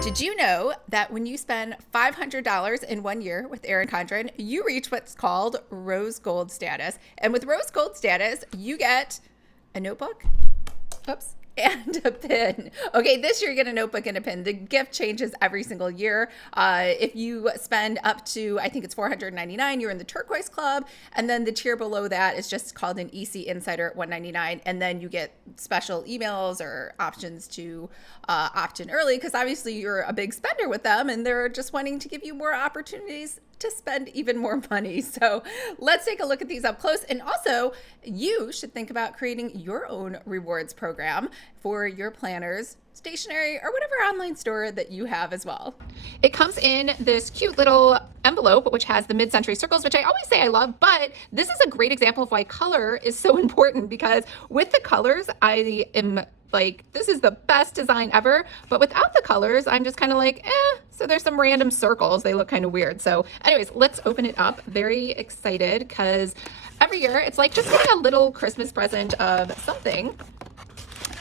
Did you know that when you spend $500 in 1 year with Erin Condren, you reach what's called rose gold status? And with rose gold status, you get a notebook, and a pin. Okay, this year you get a notebook and a pin. The gift changes every single year. If you spend up to, I think it's $499, you're in the turquoise club. And then the tier below that is just called an EC Insider at $199. And then you get special emails or options to opt in early, because obviously you're a big spender with them and they're just wanting to give you more opportunities to spend even more money. So let's take a look at these up close. And also, you should think about creating your own rewards program for your planners, stationery, or whatever online store that you have as well. It comes in this cute little envelope, which has the mid-century circles, which I always say I love, but this is a great example of why color is so important, because with the colors, I am like, this is the best design ever, but without the colors, I'm just kind of like, so there's some random circles. They look kind of weird. So anyways, let's open it up. Very excited, because every year it's like just getting a little Christmas present of something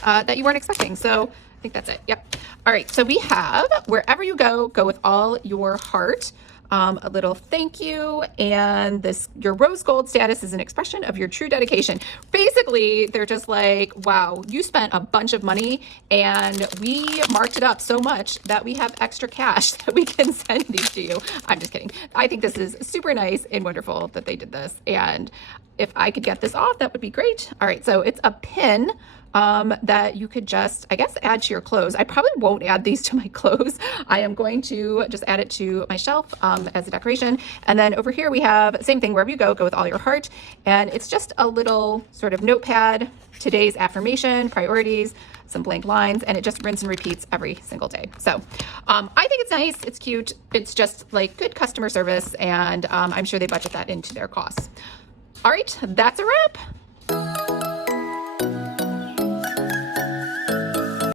that you weren't expecting. So I think that's it. Yep. All right. So we have, wherever you go with all your heart. A little thank you, and your rose gold status is an expression of your true dedication. Basically, they're just like, wow, you spent a bunch of money and we marked it up so much that we have extra cash that we can send these to you. I'm just kidding. I think this is super nice and wonderful that they did this, and if I could get this off, that would be great. All right, so it's a pin that you could just, I guess, add to your clothes. I probably won't add these to my clothes. I am going to just add it to my shelf as a decoration. And then over here we have, same thing, wherever you go with all your heart. And it's just a little sort of notepad, today's affirmation, priorities, some blank lines, and it just rinse and repeats every single day. So I think it's nice, it's cute, it's just like good customer service, and I'm sure they budget that into their costs. All right, that's a wrap.